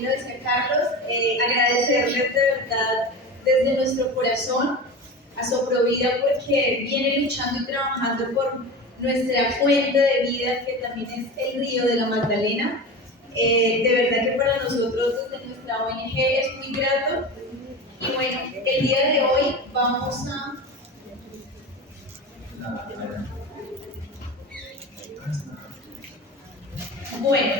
Lo decía Carlos, agradecerles de verdad desde nuestro corazón a Soprovida porque viene luchando y trabajando por nuestra fuente de vida, que también es el río de la Magdalena. De verdad que para nosotros desde nuestra ONG es muy grato. Y bueno, el día de hoy vamos a... Bueno,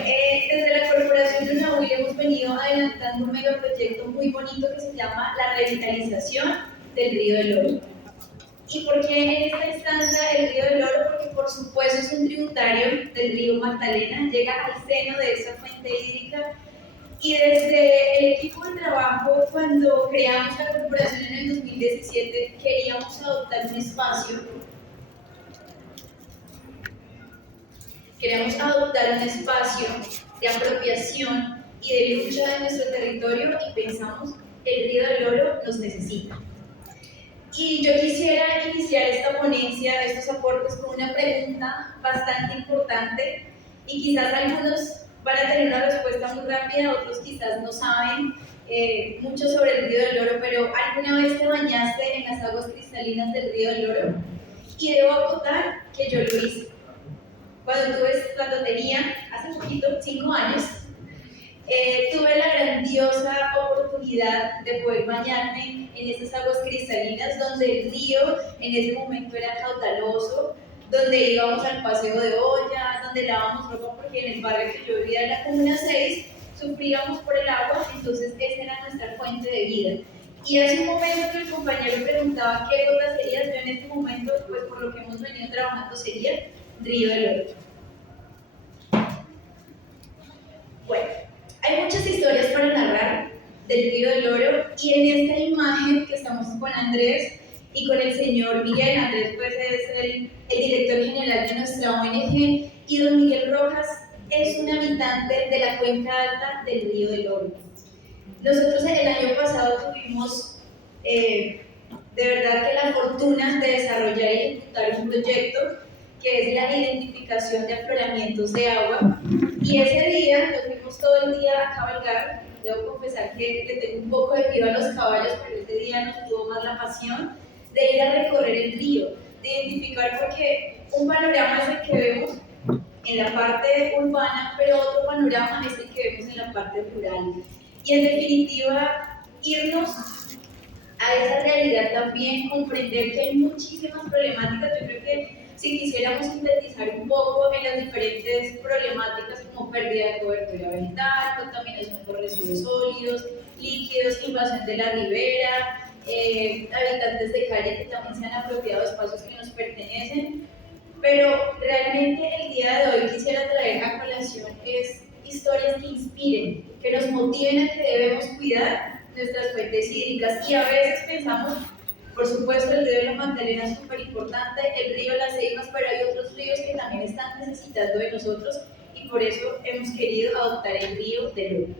desde la Corporación de Nahuil hemos venido adelantando un megaproyecto muy bonito que se llama la revitalización del Río del Oro. ¿Y por qué en esta instancia el Río del Oro? Porque por supuesto es un tributario del río Magdalena, llega al seno de esa fuente hídrica y desde el equipo de trabajo, cuando creamos la corporación en el 2017, queríamos adoptar un espacio. Queremos adoptar un espacio de apropiación y de lucha de nuestro territorio y pensamos, el Río del Oro nos necesita. Y yo quisiera iniciar esta ponencia, estos aportes, con una pregunta bastante importante y quizás algunos van a tener una respuesta muy rápida, otros quizás no saben mucho sobre el Río del Oro, pero ¿alguna vez te bañaste en las aguas cristalinas del Río del Oro? Y debo acotar que yo lo hice. Cuando tenía, hace poquito, 5 años, tuve la grandiosa oportunidad de poder bañarme en esas aguas cristalinas, donde el río en ese momento era caudaloso, donde íbamos al paseo de olla, donde lavábamos ropa, porque en el barrio que yo vivía, en la Comuna 6, sufríamos por el agua, entonces esa era nuestra fuente de vida. Y hace un momento que el compañero preguntaba qué gota sería, yo en este momento, pues por lo que hemos venido trabajando, sería Río del Oro. Bueno, hay muchas historias para narrar del Río del Oro y en esta imagen que estamos con Andrés y con el señor Miguel, Andrés pues es el director general de nuestra ONG y don Miguel Rojas es un habitante de la cuenca alta del Río del Oro. Nosotros el año pasado tuvimos de verdad que la fortuna de desarrollar y ejecutar un proyecto que es la identificación de afloramientos de agua. Y ese día nos fuimos todo el día a cabalgar. Debo confesar que le tengo un poco de miedo a los caballos, pero ese día nos tuvo más la pasión de ir a recorrer el río, de identificar, porque un panorama es el que vemos en la parte urbana, pero otro panorama es el que vemos en la parte rural. Y en definitiva, irnos a esa realidad también, comprender que hay muchísimas problemáticas. Yo creo que si quisiéramos sintetizar un poco en las diferentes problemáticas como pérdida de cobertura vegetal, contaminación por residuos sólidos, líquidos, invasión de la ribera, habitantes de calle que también se han apropiado de espacios que nos pertenecen, pero realmente el día de hoy quisiera traer a colación es historias que inspiren, que nos motiven a que debemos cuidar nuestras fuentes hídricas. Y a veces pensamos, por supuesto, el río de la Magdalena es súper importante, el río Las Ceimas, pero hay otros ríos que también están necesitando de nosotros y por eso hemos querido adoptar el río del Oro.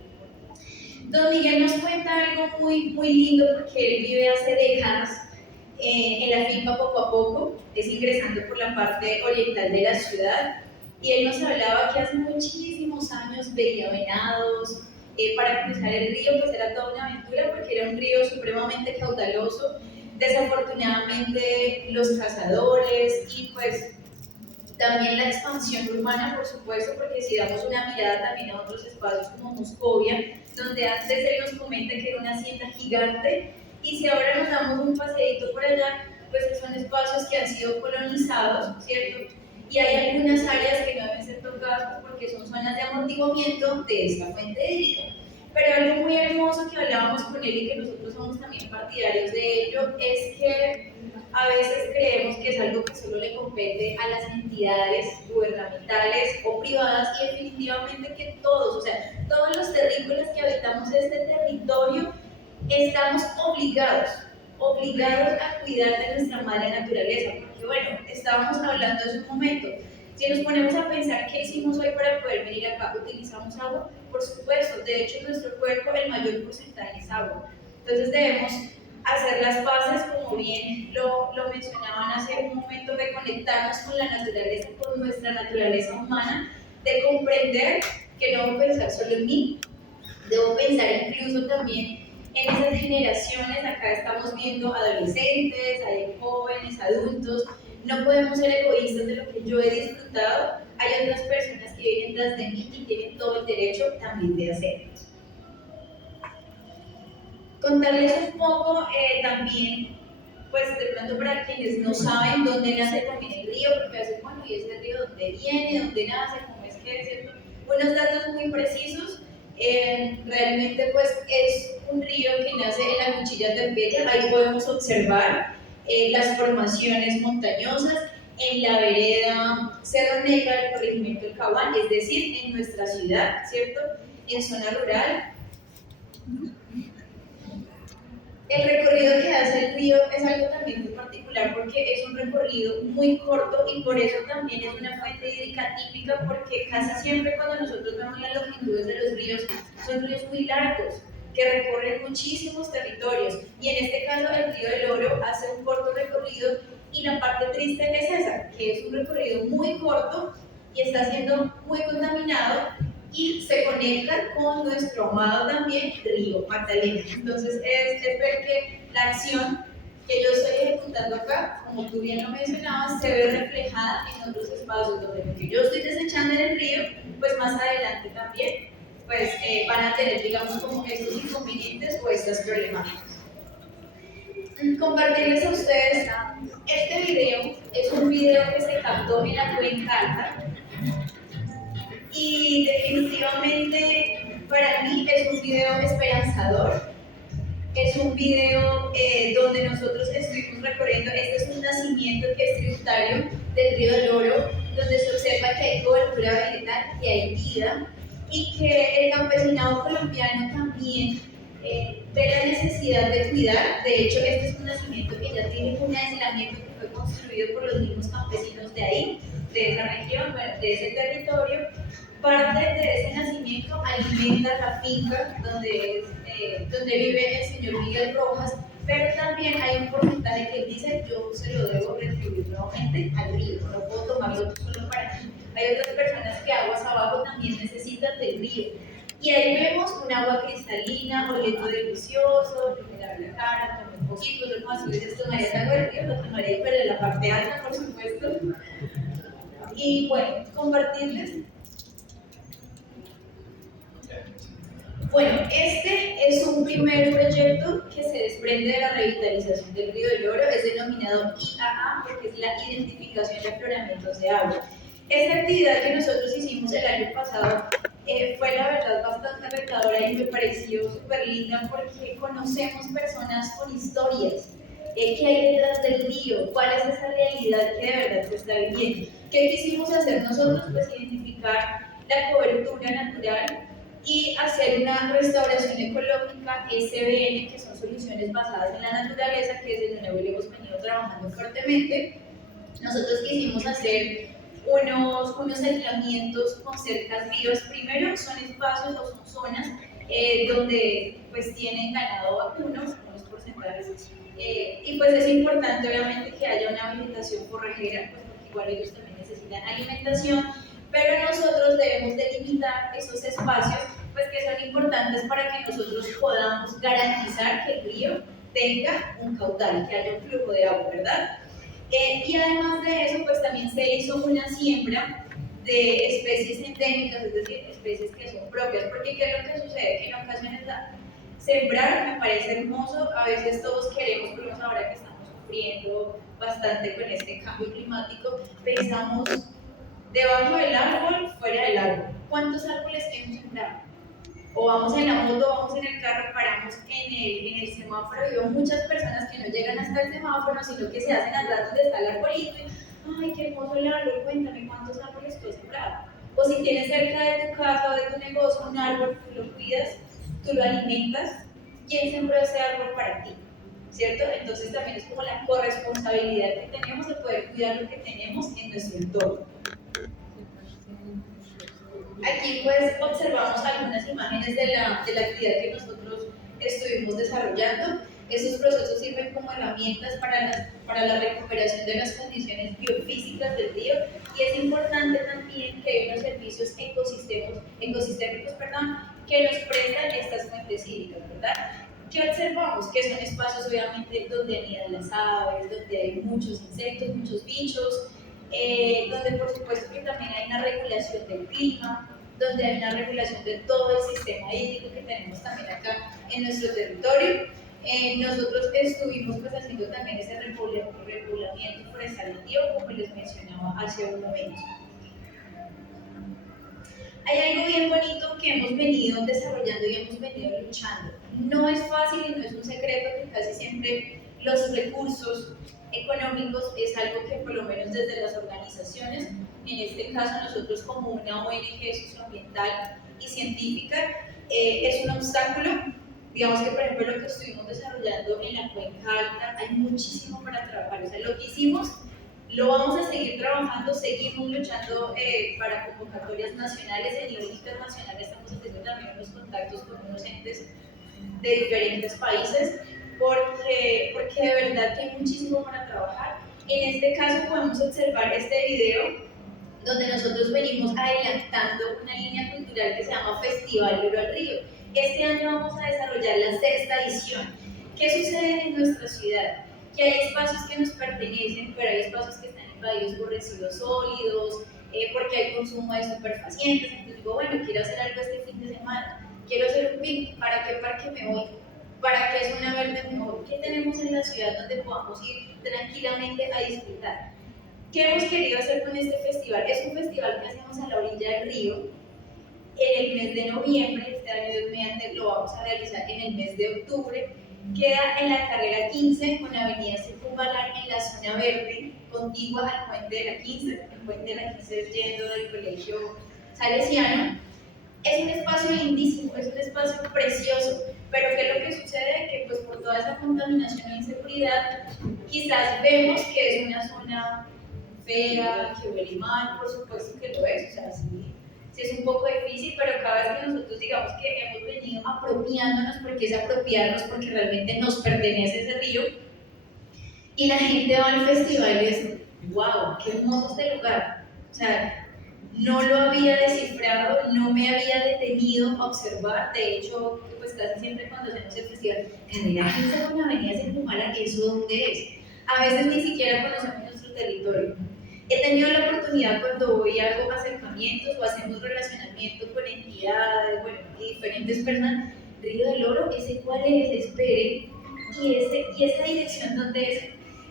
Don Miguel nos cuenta algo muy lindo porque él vive hace décadas en la finca Poco a Poco, es ingresando por la parte oriental de la ciudad, y él nos hablaba que hace muchísimos años veía venados. Para cruzar el río pues era toda una aventura porque era un río supremamente caudaloso. Desafortunadamente los cazadores y pues también la expansión urbana, por supuesto, porque si damos una mirada también a otros espacios como Moscovia, donde antes él nos comenta que era una hacienda gigante, y si ahora nos damos un paseíto por allá, pues son espacios que han sido colonizados, ¿cierto? Y hay algunas áreas que no deben ser tocadas porque son zonas de amortiguamiento de esta fuente hídrica. Pero algo muy hermoso que hablábamos con él y que nosotros somos también partidarios de ello es que a veces creemos que es algo que solo le compete a las entidades gubernamentales o privadas y definitivamente que todos, o sea, todos los terrícolas que habitamos este territorio estamos obligados a cuidar de nuestra madre naturaleza, porque bueno, estábamos hablando hace un momento, si nos ponemos a pensar qué hicimos hoy para poder venir acá, ¿utilizamos agua? Por supuesto, de hecho en nuestro cuerpo el mayor porcentaje es agua, entonces debemos hacer las paces, como bien lo mencionaban hace un momento, de conectarnos con la naturaleza, con nuestra naturaleza humana, de comprender que no debo pensar solo en mí, debo pensar incluso también en esas generaciones. Acá estamos viendo adolescentes, hay jóvenes, adultos. No podemos ser egoístas de lo que yo he disfrutado. Hay otras personas que vienen tras de mí y tienen todo el derecho también de hacerlo. Contarles un poco también, pues de pronto para quienes no saben dónde nace también el río, porque a veces, bueno, ¿y ese río dónde viene, dónde nace, cómo es que es, cierto? Unos datos muy precisos. Realmente pues es un río que nace en la Cuchilla Tepella. Ahí podemos observar las formaciones montañosas en la vereda Cerro Negra del corregimiento del Caguán, es decir, en nuestra ciudad, ¿cierto? En zona rural. El recorrido que hace el río es algo también muy particular porque es un recorrido muy corto y por eso también es una fuente hídrica típica, porque casi siempre cuando nosotros vemos las longitudes de los ríos son ríos muy largos que recorren muchísimos territorios, y en este caso el río del Oro hace un corto recorrido, y la parte triste es esa, que es un recorrido muy corto y está siendo muy contaminado y se conecta con nuestro amado también río Magdalena. Entonces es ver que la acción que yo estoy ejecutando acá, como tú bien lo mencionabas, se ve reflejada en otros espacios donde lo que yo estoy desechando en el río, pues más adelante también pues, van a tener, digamos, como estos inconvenientes o estas problemáticas. Compartirles a ustedes este video. Es un video que se captó en la cuenca alta, y definitivamente para mí es un video esperanzador. Es un video donde nosotros estuvimos recorriendo. Este es un nacimiento que es tributario del río del Oro, donde se observa que hay cobertura vegetal, que hay vida, y que el campesinado colombiano también ve la necesidad de cuidar. De hecho, este es un nacimiento que ya tiene un aislamiento que fue construido por los mismos campesinos de ahí, de esa región, bueno, de ese territorio. Parte de ese nacimiento alimenta la finca donde vive el señor Miguel Rojas, pero también hay un porcentaje que él dice: yo se lo debo retribuir nuevamente al río, no puedo tomarlo solo para mí. Hay otras personas que aguas abajo también necesitan del río. Y ahí vemos un agua cristalina, oliendo delicioso. Yo me lavé la cara, tomé un poquito, yo no, si hubiese tomado esa agua del río, lo tomaría, pero en la parte alta, por supuesto. Y bueno, compartirles. Bueno, este es un primer proyecto que se desprende de la revitalización del río del Oro. Es denominado IAA porque es la identificación de afloramientos de agua. Esta actividad que nosotros hicimos el año pasado fue la verdad bastante retadora y me pareció súper linda, porque conocemos personas con historias. ¿Qué hay detrás del río? ¿Cuál es esa realidad que de verdad se está viviendo? ¿Qué quisimos hacer nosotros? Pues identificar la cobertura natural y hacer una restauración ecológica, SBN, que son soluciones basadas en la naturaleza, que desde el nuevo hemos venido trabajando fuertemente. Nosotros quisimos hacer unos aislamientos con cercas vivas. Primero, son espacios o son zonas donde pues tienen ganado vacunos, unos porcentajes, y pues es importante obviamente que haya una vegetación forrajera, pues porque igual ellos también necesitan alimentación, pero nosotros debemos delimitar esos espacios pues que son importantes para que nosotros podamos garantizar que el río tenga un caudal, que haya un flujo de agua, ¿verdad? Y además de eso, pues también se hizo una siembra de especies endémicas, es decir, especies que son propias, porque ¿qué es lo que sucede? Que en ocasiones sembrar me parece hermoso, a veces todos queremos, por ejemplo ahora que estamos sufriendo bastante con este cambio climático, pensamos debajo del árbol, fuera del árbol. ¿Cuántos árboles hemos sembrado? O vamos en la moto, vamos en el carro, paramos en el semáforo, y veo muchas personas que no llegan hasta el semáforo, sino que se hacen atrás donde está el arbolito y, ay, qué hermoso el árbol, cuéntame cuántos árboles tú has sembrado. O si tienes cerca de tu casa o de tu negocio un árbol, tú lo cuidas, tú lo alimentas, ¿quién sembró ese árbol para ti? ¿Cierto? Entonces también es como la corresponsabilidad que tenemos de poder cuidar lo que tenemos en nuestro entorno. Aquí pues observamos algunas imágenes de la actividad que nosotros estuvimos desarrollando. Estos procesos sirven como herramientas para la recuperación de las condiciones biofísicas del río, y es importante también que hay unos servicios ecosistémicos que nos prestan estas fuentes ¿Qué observamos? Que son espacios obviamente donde anidan las aves, donde hay muchos insectos, muchos bichos, donde por supuesto que también hay una regulación del clima, donde hay una regulación de todo el sistema hídrico que tenemos también acá en nuestro territorio. Nosotros estuvimos pues haciendo también ese repoblamiento forestal nativo, como les mencionaba hace un momento. Hay algo bien bonito que hemos venido desarrollando y hemos venido luchando. No es fácil y no es un secreto que casi siempre los recursos económicos es algo que por lo menos desde las organizaciones, en este caso nosotros como una ONG socioambiental y científica, es un obstáculo. Digamos que por ejemplo lo que estuvimos desarrollando en la Cuenca Alta, hay muchísimo para trabajar. O sea, lo que hicimos lo vamos a seguir trabajando, seguimos luchando para convocatorias nacionales, en nivel internacional estamos haciendo también unos contactos con unos entes de diferentes países, porque de verdad que hay muchísimo para trabajar. En este caso podemos observar este video donde nosotros venimos adelantando una línea cultural que se llama Festival Oro al Río. Este año vamos a desarrollar la 6ª edición. ¿Qué sucede en nuestra ciudad? Que hay espacios que nos pertenecen, pero hay espacios que están invadidos por residuos sólidos, porque hay consumo de estupefacientes. Entonces digo, bueno, quiero hacer algo este fin de semana, quiero hacer un picnic. ¿Para qué parque me voy? ¿Para qué zona verde me voy? ¿Qué tenemos en la ciudad donde podamos ir tranquilamente a disfrutar? ¿Qué hemos querido hacer con este festival? Es un festival que hacemos a la orilla del río. En el mes de noviembre, este año Dios mediante lo vamos a realizar en el mes de octubre. Queda en la carrera 15 con la avenida Circunvalar en la zona verde, contigua al puente de la 15. El puente de la 15 es yendo del colegio salesiano. Es un espacio lindísimo, es un espacio precioso, pero ¿qué es lo que sucede? Que pues por toda esa contaminación e inseguridad, quizás vemos que es una zona fea, que huele mal, por supuesto que lo es, o sea, sí es un poco difícil, pero cada vez que nosotros digamos que hemos venido apropiándonos, porque es apropiarnos, porque realmente nos pertenece ese río, y la gente va al festival y es, wow, qué hermoso este lugar, o sea, no lo había descifrado, no me había detenido a observar, de hecho, pues casi siempre cuando hacemos el festival, carrera 15 con la avenida Circunvalar, ¿eso dónde es? A veces ni siquiera conocemos nuestro territorio. He tenido la oportunidad cuando voy a hago acercamientos o hacemos relacionamientos con entidades, bueno, y diferentes personas, Río del Oro, ese cuál es, espere, y esa dirección dónde es.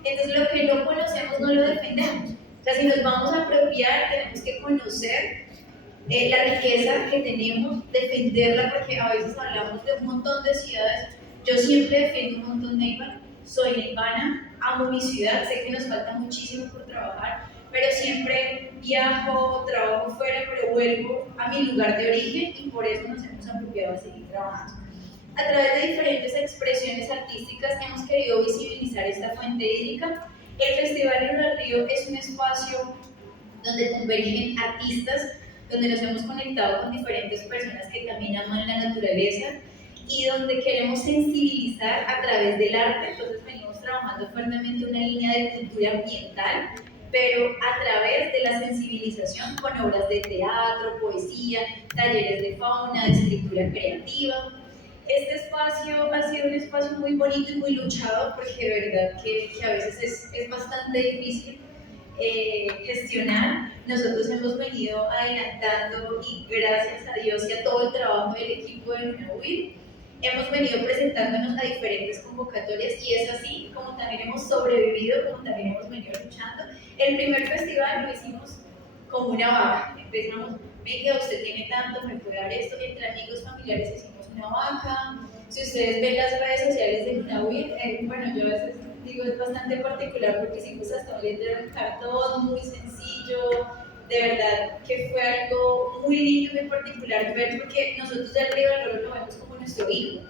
Entonces lo que no conocemos no lo defendemos. O sea, si nos vamos a apropiar, tenemos que conocer la riqueza que tenemos, defenderla, porque a veces hablamos de un montón de ciudades. Yo siempre defiendo un montón Neiva, soy neivana, amo mi ciudad, sé que nos falta muchísimo por trabajar, pero siempre viajo, trabajo fuera, pero vuelvo a mi lugar de origen y por eso nos hemos apropiado a seguir trabajando. A través de diferentes expresiones artísticas hemos querido visibilizar esta fuente hídrica. El Festival Oro al Río es un espacio donde convergen artistas, donde nos hemos conectado con diferentes personas que también aman la naturaleza y donde queremos sensibilizar a través del arte. Entonces venimos trabajando fuertemente una línea de cultura ambiental, pero a través de la sensibilización con obras de teatro, poesía, talleres de fauna, de escritura creativa. Este espacio ha sido un espacio muy bonito y muy luchado, porque de verdad que a veces es bastante difícil gestionar. Nosotros hemos venido adelantando y gracias a Dios y a todo el trabajo del equipo de Nunahuil, hemos venido presentándonos a diferentes convocatorias y es así como también hemos sobrevivido, como también hemos venido luchando. El primer festival lo hicimos como una vaca. Empezamos, venga, usted tiene tanto, me puede dar esto. Entre amigos, familiares hicimos una vaca. Si ustedes ven las redes sociales de Nunahuil, bueno, yo a veces digo, es bastante particular porque hicimos hasta un letrero en cartón, muy sencillo, de verdad que fue algo muy lindo y muy particular ver, porque nosotros del Río del Oro lo vemos como nuestro hijo.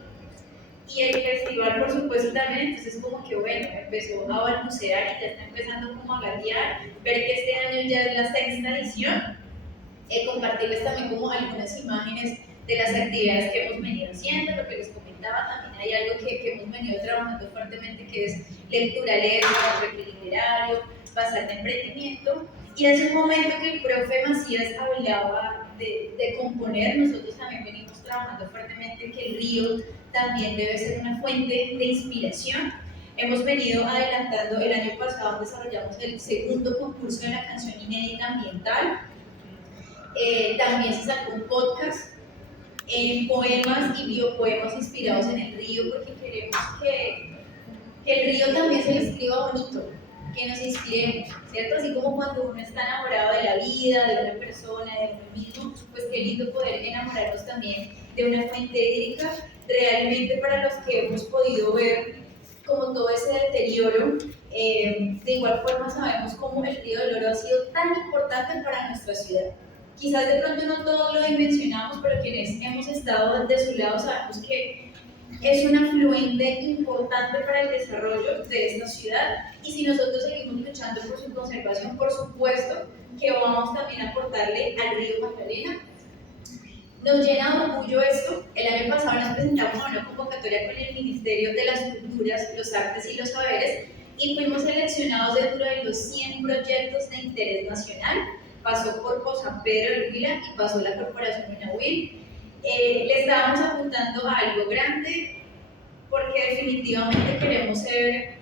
Y el festival, por supuesto, también, entonces como que bueno, empezó a balbucear y ya está empezando como a gatear, ver que este año ya es la 6ª edición, compartirles también como algunas imágenes de las actividades que hemos venido haciendo, lo que les comentaba, también hay algo que hemos venido trabajando fuertemente que es lectura letra, refri literario, pasar de emprendimiento. Y hace un momento que el profe Macías hablaba de componer, nosotros también venimos trabajando fuertemente que el río también debe ser una fuente de inspiración. Hemos venido adelantando, el año pasado desarrollamos el segundo concurso de la canción inédita ambiental. También se sacó un podcast en poemas y biopoemas inspirados en el río, porque queremos que el río también se lo escriba bonito, que nos inspiremos, ¿cierto? Así como cuando uno está enamorado de la vida, de una persona, de uno mismo, pues qué lindo poder enamorarnos también de una fuente hídrica. Realmente para los que hemos podido ver como todo ese deterioro, de igual forma sabemos cómo el río del Oro ha sido tan importante para nuestra ciudad. Quizás de pronto no todos lo dimensionamos, pero quienes hemos estado de su lado sabemos que es un afluente importante para el desarrollo de esta ciudad, y si nosotros seguimos luchando por su conservación, por supuesto que vamos también a aportarle al río Magdalena. Nos llena de orgullo esto. El año pasado nos presentamos a una convocatoria con el Ministerio de las Culturas, los Artes y los Saberes y fuimos seleccionados dentro de los 100 proyectos de interés nacional. Pasó por San Pedro del Huila y pasó la Corporación Unahuil. Le estábamos apuntando a algo grande porque definitivamente queremos ser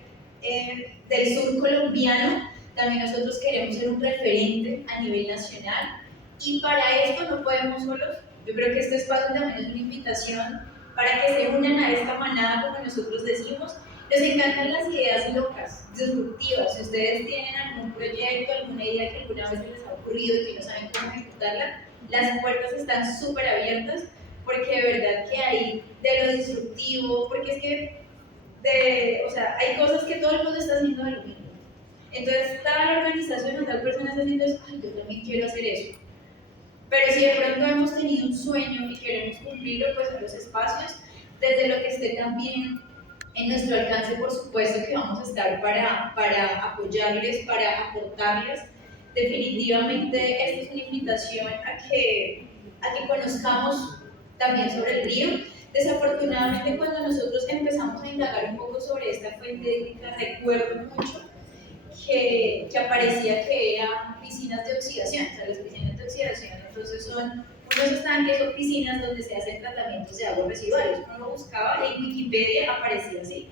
del sur colombiano. También nosotros queremos ser un referente a nivel nacional y para esto no podemos solos. Yo creo que este espacio también es una invitación para que se unan a esta manada, como nosotros decimos. Les encantan las ideas locas, disruptivas. Si ustedes tienen algún proyecto, alguna idea que alguna vez se les ha ocurrido y que no saben cómo ejecutarla, las puertas están súper abiertas, porque de verdad que hay de lo disruptivo, porque es que hay cosas que todo el mundo está haciendo de lo mismo. Entonces, tal organización o tal persona está haciendo eso, ay, yo también quiero hacer eso. Pero si de pronto hemos tenido un sueño y queremos cumplirlo, pues en los espacios, desde lo que esté también en nuestro alcance, por supuesto que vamos a estar para apoyarles, para aportarles. Definitivamente esta es una invitación a que conozcamos también sobre el río. Desafortunadamente, cuando nosotros empezamos a indagar un poco sobre esta fuente hídrica, recuerdo mucho que aparecía que eran piscinas de oxidación. O sea, las piscinas de oxidación entonces son unos estanques o piscinas donde se hacen tratamientos de aguas residuales. Uno lo buscaba y en Wikipedia aparecía así.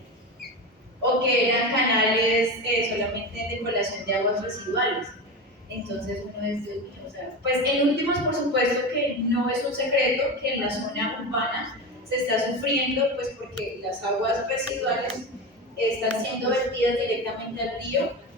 O que eran canales solamente de colación de aguas residuales. Entonces uno dice, o sea, pues en últimas, por supuesto que no es un secreto que en la zona urbana se está sufriendo, pues porque las aguas residuales están siendo vertidas directamente al río.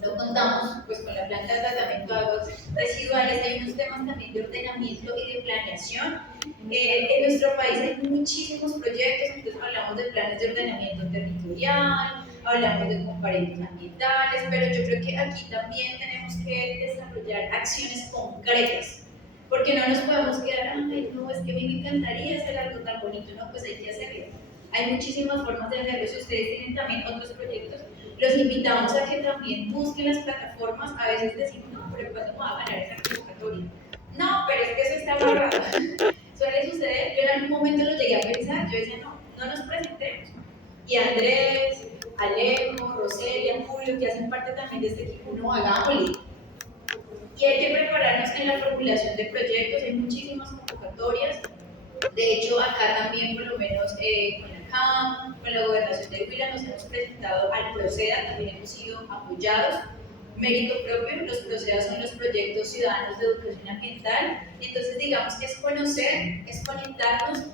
No contamos pues con la planta de tratamiento de aguas residuales. Hay unos temas también de ordenamiento y de planeación. En nuestro país hay muchísimos proyectos, entonces hablamos de planes de ordenamiento territorial, hablamos de comparendos ambientales, pero yo creo que aquí también tenemos que desarrollar acciones concretas, porque no nos podemos quedar, ay, no, es que a mí me encantaría hacer algo tan bonito, no, pues hay que hacerlo. Hay muchísimas formas de hacerlo. Si ustedes tienen también otros proyectos, los invitamos a que también busquen las plataformas. A veces decimos, no, pero ¿cuándo me va a ganar esa convocatoria? No, pero es que eso está amarrado. Suele suceder. Yo en algún momento lo llegué a pensar, yo decía, no nos presentemos. Y Andrés, Alejo, Roselia, Julio, que hacen parte también de este equipo, no, hagámosle. Y hay que prepararnos en la formulación de proyectos. Hay muchísimas convocatorias. De hecho, acá también, por lo menos con la CAM, con la Gobernación de Huila, nos hemos presentado al Proceda, también hemos sido apoyados. Mérito propio, los Proceda son los proyectos ciudadanos de educación ambiental. Entonces, digamos que es conocer, es conectarnos.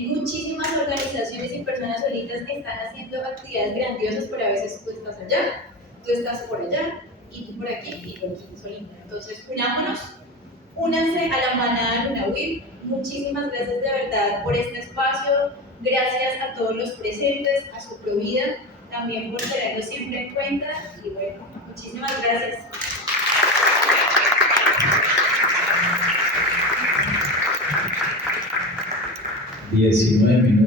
Muchísimas organizaciones y personas solitas que están haciendo actividades grandiosas, pero a veces tú estás allá, tú estás por allá, y tú por aquí, y tú aquí solita. Entonces, unámonos. Únanse a la manada Unahuil. Muchísimas gracias de verdad por este espacio. Gracias a todos los presentes, a su Provida, también por tenerlo siempre en cuenta. Y bueno, muchísimas gracias. 19 minutos.